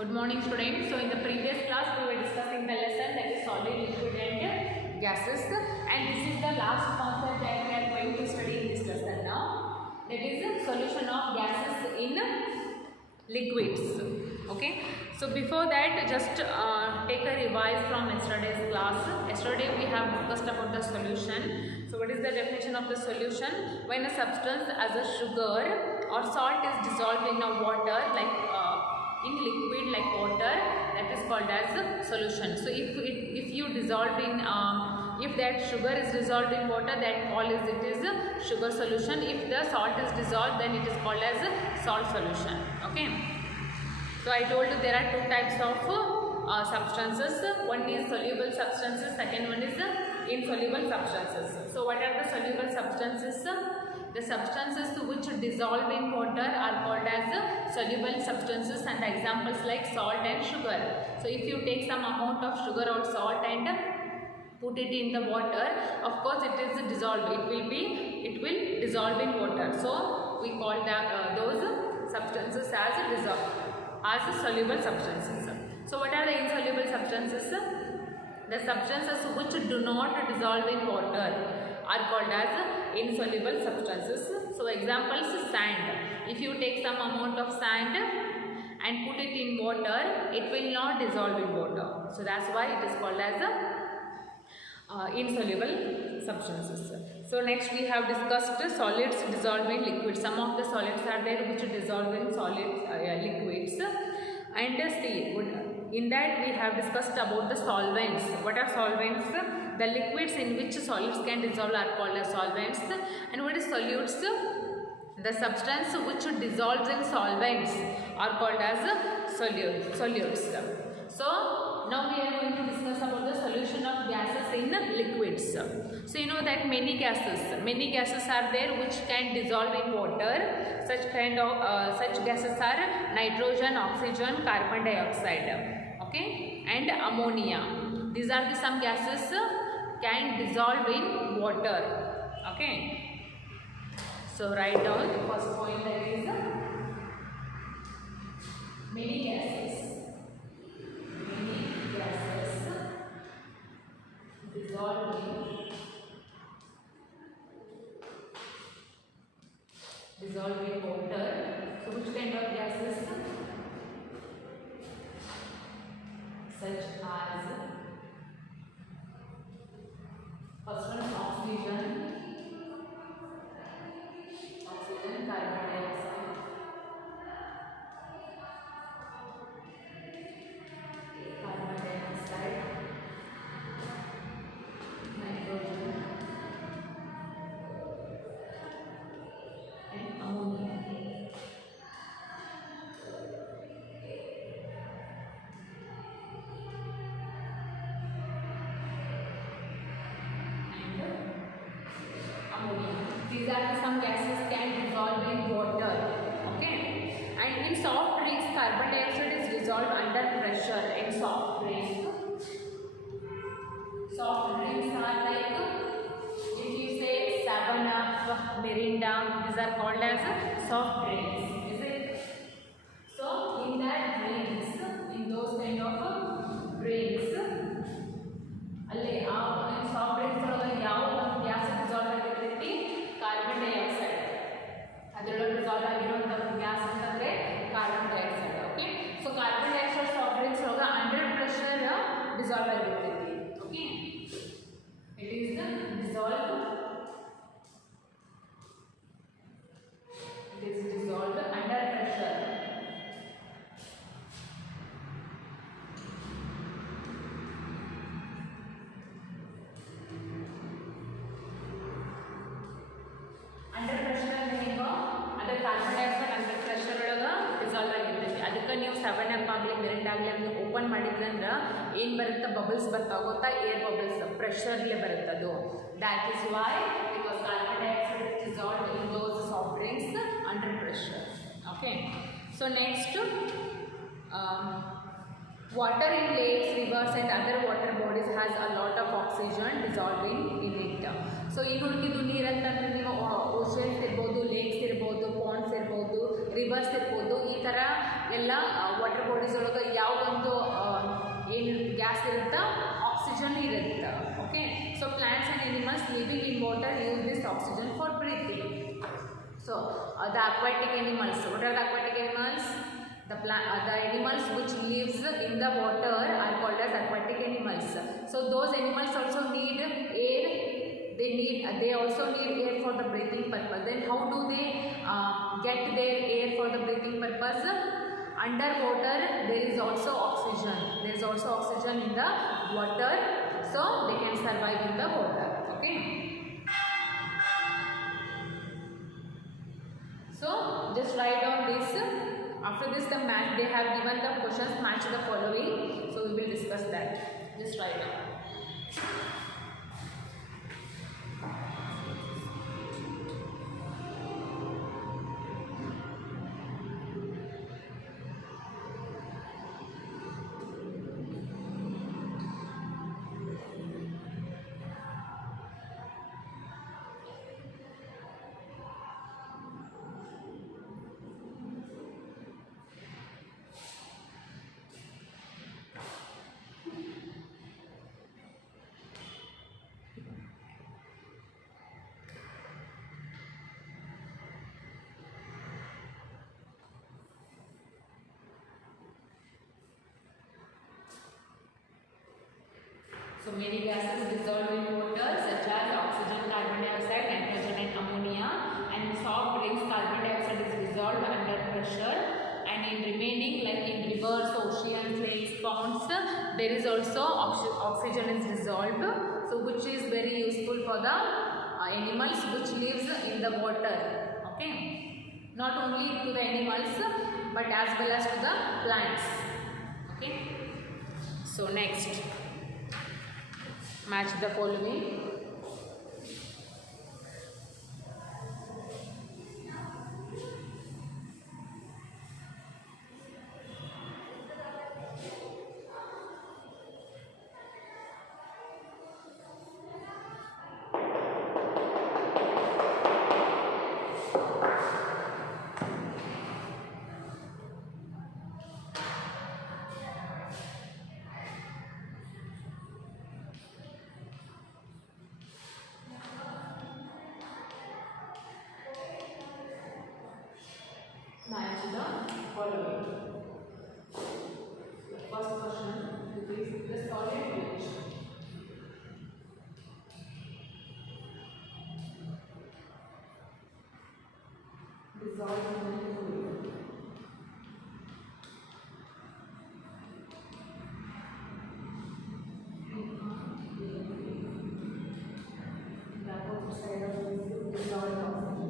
Good morning students. So in the previous class we were discussing the lesson that is solid, liquid and gases, and this is the last concept that we are going to study in this lesson now. That is the solution of gases in liquids. Okay. So before that, just take a revise from yesterday's class. Yesterday we have discussed about the solution. So what is the definition of the solution? When a substance as a sugar or salt is dissolved in a water, like in liquid like water, that is called as a solution. So if you dissolve in if that sugar is dissolved in water, that call is it is a sugar solution. If the salt is dissolved, then it is called as a salt solution. Okay. So I told you there are two types of substances. One is soluble substances, second one is insoluble substances. So what are the soluble substances? The substances which dissolve in water are called as soluble substances, and the examples like salt and sugar. So if you take some amount of sugar or salt and put it in the water, of course it is dissolved. It will dissolve in water. So we call those substances as soluble substances. So what are the insoluble substances? The substances which do not dissolve in water are called as insoluble substances. So examples, sand. If you take some amount of sand and put it in water, it will not dissolve in water. So that's why it is called as insoluble substances. So next we have discussed solids dissolve in liquids. Some of the solids are there which dissolve in solid liquids, and see, in that we have discussed about the solvents. What are solvents? The liquids in which solids can dissolve are called as solvents. And what is solutes? The substance which dissolves in solvents are called as solutes. So now we are going to discuss about the solution of gases in liquids. So you know that many gases are there which can dissolve in water. Such gases are nitrogen, oxygen, carbon dioxide, okay, and ammonia. These are some gases can dissolve in water. Okay. So write down the first point, that is many gases dissolve in water. So which kind of gases? Such as first one, oxygen, carbon dioxide, nitrogen, and ammonia. These are some gases can dissolve in water. Okay. And in soft drinks, carbon dioxide is dissolved under pressure. In soft drinks are like, if you say 7-Up, Mirinda, these are called as soft drinks. Is it? So in that drinks, in those kind of drinks, in soft drinks ಯಾವ gas dissolve ಆಗಿರ್ತೈತಿ? Carbon dioxide. ಅದರೊಳಗೆ dissolve ಆಗಿರುವಂಥ gas ಅಂತಂದರೆ carbon dioxide. Okay. So carbon dioxide soft drinks ಒಳಗೆ under pressure dissolve ಆಗಿರ್ತೈತಿ. Okay. It is dissolved under pressure. Under pressure ಅಂದರೆ ಅದೇ carbon dioxide under pressure ಒಳಗೆ ಡಿಸಾಲ್ವ್ ಆಗಿರ್ತೈತಿ. ಅದಕ್ಕೆ ನೀವು 7-Up ಆಗಲಿ ಮಿರಿಂಡಾ ಆಗಲಿ ಅದನ್ನ ಓಪನ್ ಮಾಡಿದ್ರಂದ್ರೆ ಏನು ಬರುತ್ತೆ? ಬಬಲ್ಸ್ ಬರ್ತಾವೆ ಗೊತ್ತಾ? ಏರ್ ಬಬಲ್ಸ್ ಪ್ರೆಷರ್ಲೇ ಬರುತ್ತೆ ಅದು. That is why because carbon dioxide is dissolved in those soft drinks under pressure. Okay. So next, water in lakes, rivers and other water bodies has a lot of oxygen dissolving in it. So ಈ ಹುಡುಕಿದ್ದು ನೀರು ಅಂತಂದರೆ ನೀವು oceans ಇರ್ಬೋದು, lakes ಇರ್ಬೋದು, Pond's ಇರ್ಬೋದು, reverse ಇರ್ಬೋದು, ಈ ಥರ ಎಲ್ಲ ವಾಟರ್ ಬಾಡಿ ಬಾಡೀಸ್ ಒಳಗೆ ಯಾವ ಒಂದು ಏನು ಗ್ಯಾಸ್ ಇರುತ್ತಾ ಆಕ್ಸಿಜನ್ ಇರುತ್ತೆ. Okay, so plants and animals living in water use this oxygen for breathing. So the aquatic animals, what are the aquatic animals? The animals which lives in the water are called as aquatic animals. So those animals also need air. They also need air for the breathing purpose. Then how do they get their air for the breathing purpose? Underwater there is also oxygen. There is also oxygen in the water, so they can survive in the water. Okay. So just write down this. After this the match, they have given the questions match the following. So we will discuss that. Just write down. So many gases dissolved in water such as oxygen, carbon dioxide, nitrogen and ammonia, and soft drinks carbon dioxide is dissolved under pressure, and in remaining like in rivers, oceans, lakes, ponds there is also oxygen is dissolved, so which is very useful for the animals which lives in the water. Okay, not only to the animals but as well as to the plants. Okay, so next match the following. Match the following. First question is the solid which dissolves in the fluid. The opposite side of this is dissolved oxygen.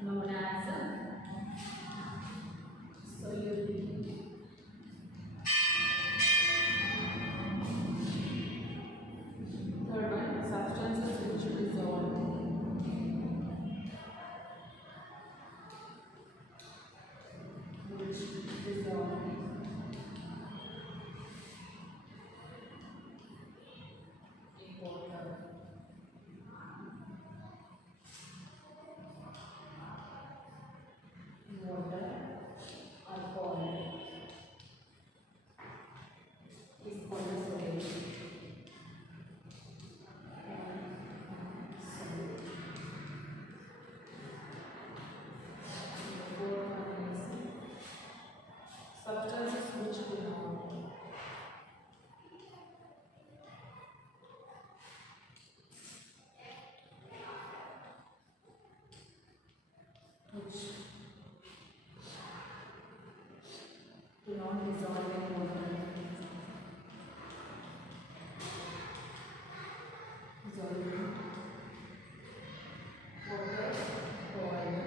Known as solubility. Third one, substances which dissolve. Which dissolve. In water. Water are called is called as solid. Substances which belong which do not dissolve in water. Dissolving water, oil.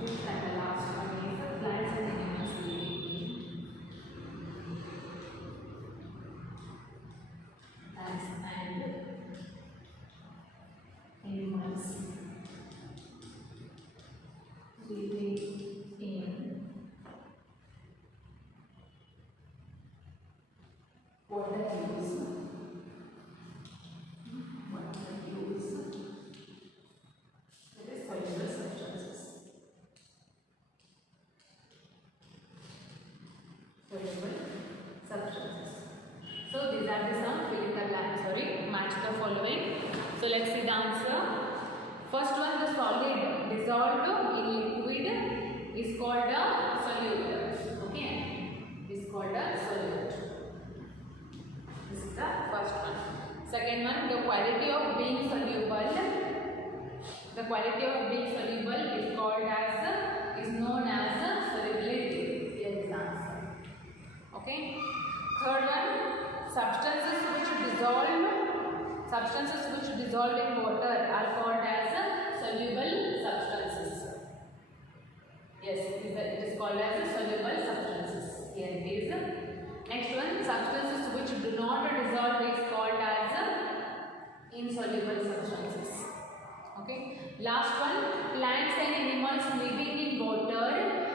Fifth and the last one is plants and animals living in plants and animals living in water use. Water use. That is soluble substances. Soluble substances. So these are the some fill in the blank. Sorry, match the following. So let's see the answer. First one, the solid dissolved in liquid is called a solute. Okay, is called a solute. This is the first one. Second one, the quality of being soluble. The quality of being soluble is called as is known as solubility. Here is the answer. Okay. Third one, substances which dissolve in water are called as soluble substances. Yes, it is called as soluble substances. Here it is. Next one, substances which do not dissolve is called as insoluble substances. Okay. Last one, plants and animals living in water,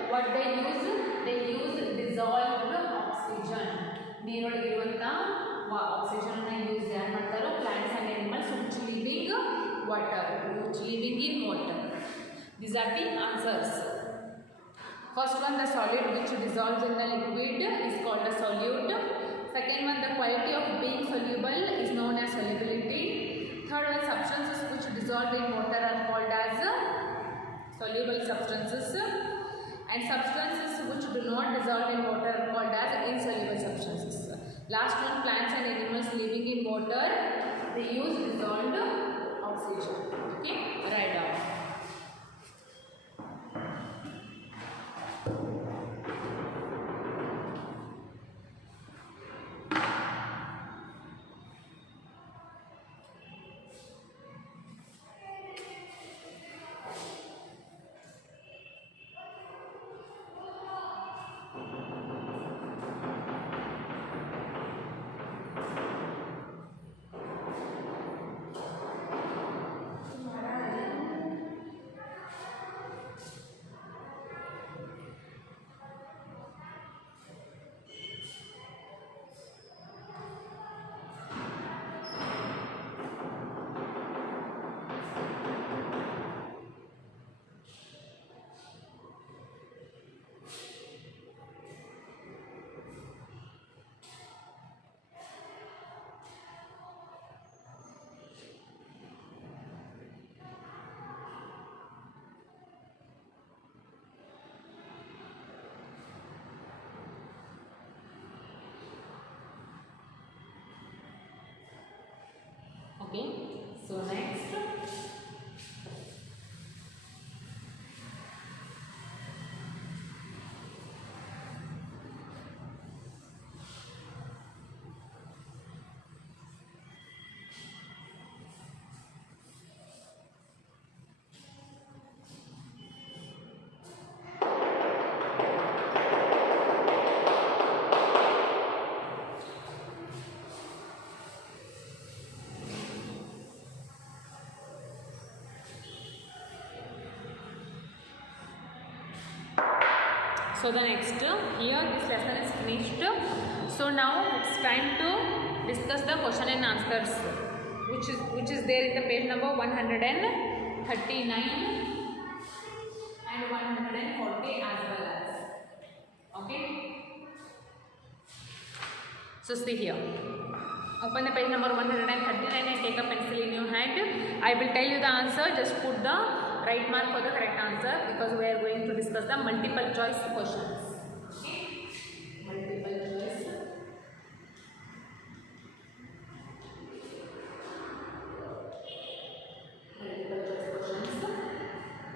what they use? They use dissolved oxygen. ನೀರೊಳಗಿರುವಂತ oxygen ಅನ್ನು use ಯಾರು ಮಾಡ್ತಾರೋ plants and animals which living in water. These are the answers. First one, the solid which dissolves in the liquid is called a solute. Second one, the quality of being soluble is known as solubility. Third one, substances which dissolve in water are called as soluble substances. And substances which do not dissolve in water are called as insoluble substances. Last one, plants and animals living in water, they use dissolved oxygen. Okay, write down. Okay, so next, so the next, here this lesson is finished. So now it's time to discuss the question and answers, which is there in the page number 139 and 140 as well as. Okay. So see here. Open the page number 139 and take a pencil in your hand. I will tell you the answer. Just put the right mark for the correct answer because we are going to discuss the multiple choice questions. Okay? Multiple choice. Multiple choice questions.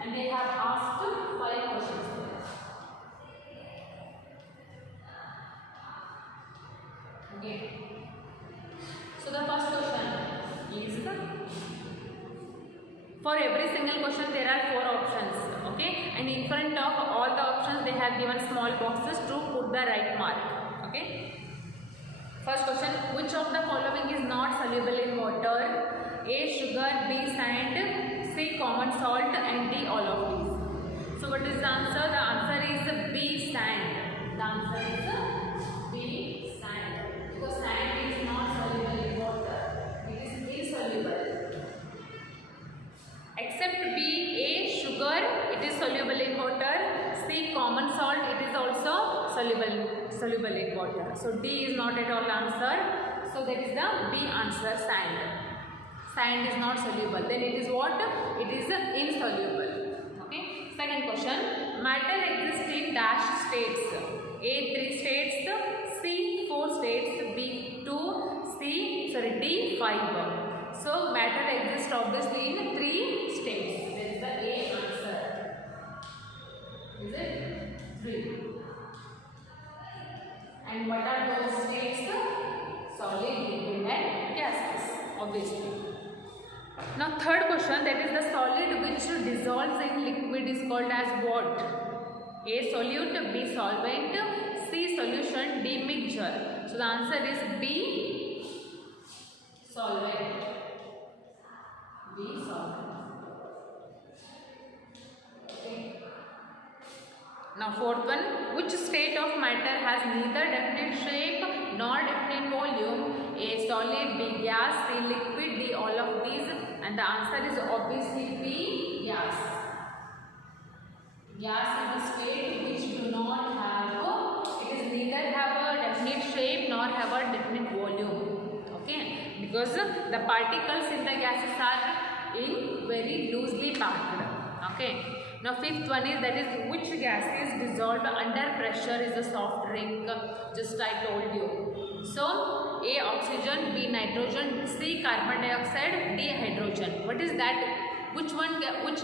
And they have asked 5 questions. Okay. So the first question is, for every single question there are 4 options. Okay, and in front of all the options they have given small boxes to put the right mark. Okay, first question, which of the following is not soluble in water? A sugar, B sand, C common salt, and D all of these. So what is the answer? The answer is B sand. The answer is B sand, because sand is not soluble in water. It is insoluble. Except B, A sugar, it is soluble in water. C common salt, it is also soluble in water. So D is not at all answer. So that is the B answer, sand. Sand is not soluble. Then it is what? It is insoluble. Okay. Second question. Matter exists in dash states. A 3 states, C 4 states, B 2, D 5. So matter exists obviously in 3 states. That is the A answer. Is it 3? And what are those states? Solid, liquid, and gases. Obviously. Now third question, that is the solid which dissolves in liquid is called as what? A solute, B solvent, C solution, D mixture. So the answer is B solvent. B solvent. Okay. Now fourth one, which state of matter has neither definite shape nor definite volume? A solid, B gas, C liquid, D all of these, and the answer is obviously B gas. Gas is a state which do not have, it is neither have a definite shape nor have a definite volume. Okay, because the particles in the gases are in very loosely packed. Okay. Now fifth one is, that is which gas is dissolved under pressure is a soft drink, just I told you. So A oxygen, B nitrogen, C carbon dioxide, D hydrogen. What is that? Which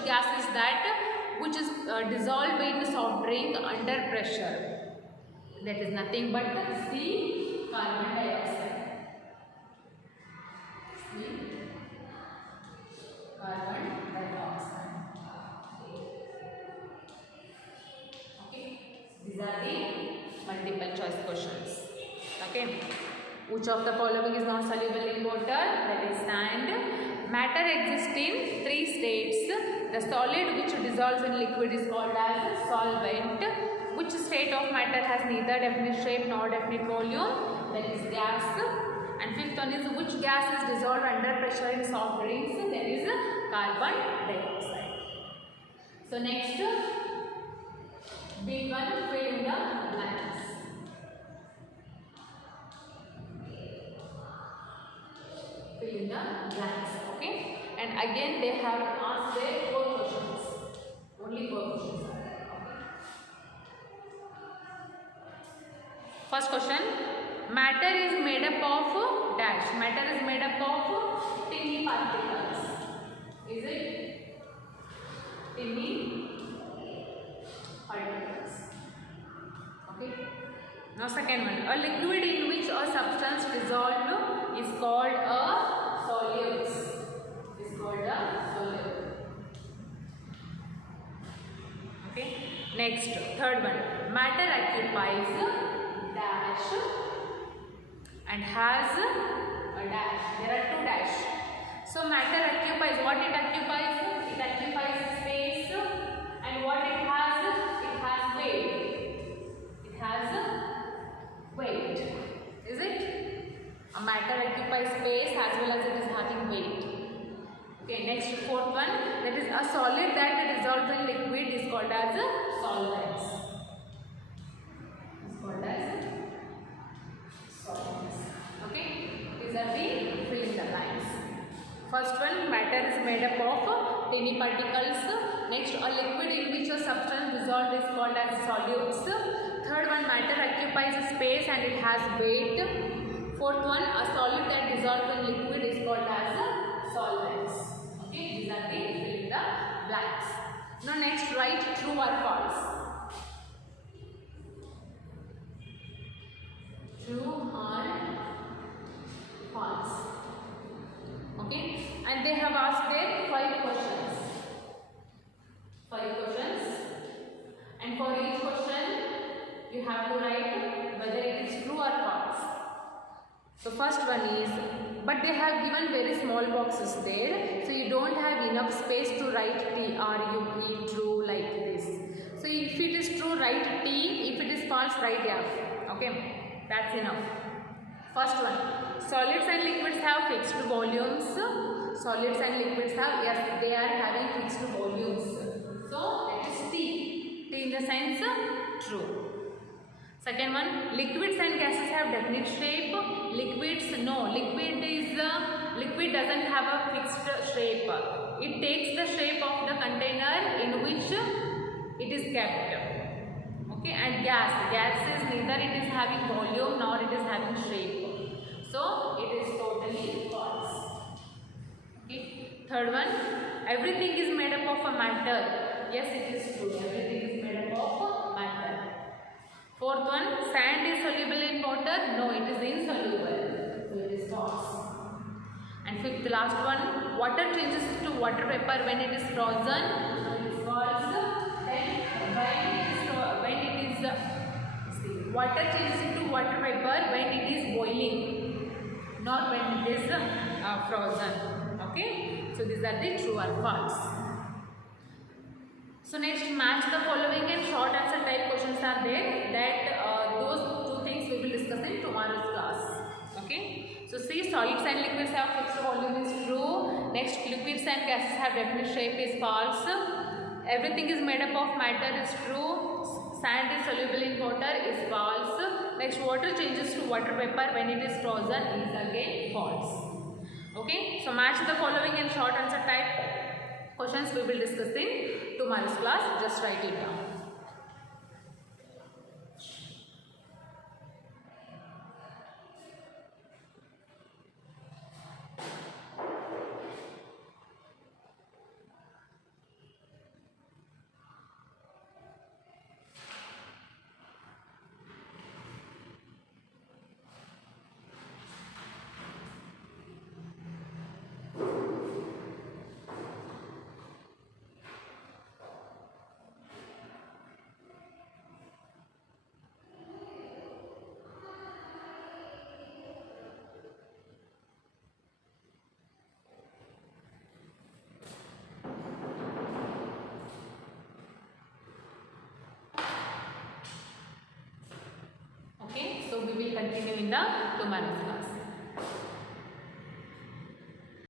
gas is that which is dissolved in the soft drink under pressure? That is nothing but C carbon dioxide. C carbon dioxide. These are the multiple choice questions. Okay. Which of the following is not soluble in water? That is sand. Matter exists in 3 states. The solid which dissolves in liquid is called as solvent. Which state of matter has neither definite shape nor definite volume? That is gas. And fifth one is, which gas is dissolved under pressure in soft drinks? That is carbon dioxide. So next, big one, fill in the blanks. Fill in the blanks. Okay. And again they have asked their 4 questions. Only 4 questions. Okay. First question. Matter is made up of dash. Matter is made up of tiny particles. Is it? Tiny particles. Okay. Now second one, a liquid in which a substance dissolved is called a solute. Is called a solute. Okay. Next, third one, matter occupies dash and has a dash. There are 2 dash. So matter occupies, what it occupies? It occupies space, and what it has? It has weight. It has weight. Is it? A matter occupies space as well as it is having weight. Okay, next fourth one, that is a solid that dissolves in liquid is called as solvents. Is called as solvents. Okay, these are the fill in the blanks. First one, matter is made up of tiny particles. Next, a liquid in which a substance dissolved is called as solutes. Third one, matter occupies space and it has weight. Fourth one, a solid that dissolves in liquid is called as solvents. Okay, these are the fill in the blanks. Now next, write true or false. True or false. Okay, and they have asked there 5 questions. but they have given very small boxes there, so you don't have enough space to write T, R, U, E, true like this. So if it is true, write T, if it is false, write F. Okay, that's enough. First one, solids and liquids have fixed volumes. Solids and liquids have, yes, they are having fixed volumes. So that is T. T in the sense true. Second one, liquids and gases have definite shape. Liquids, no. Liquid doesn't have a fixed shape. It takes the shape of the container in which it is kept. Okay, and gas is neither it is having volume nor it is having shape. So it is totally false. Okay. Third one, everything is made up of a matter. Yes, it is true. Everything is made up of matter. Fourth one, sand is soluble in water. No, it is insoluble. So it is false. And fifth, last one, water changes to water vapor when it is frozen. So it is false. Then water changes into water vapor when it is boiling, not when it is frozen. Okay. So these are the true or false. So next, match the following and short answer type questions are there. That those two things we will discuss in tomorrow's class. Okay. So see, solids and liquids have fixed volume is true. Next, liquids and gases have definite shape is false. Everything is made up of matter is true. Sand is soluble in water is false. Next, water changes to water vapor when it is frozen is again false. Okay. So match the following and short answer type questions we will discuss in tomorrow's class. Just write it down. So we will continue in the tomorrow's class.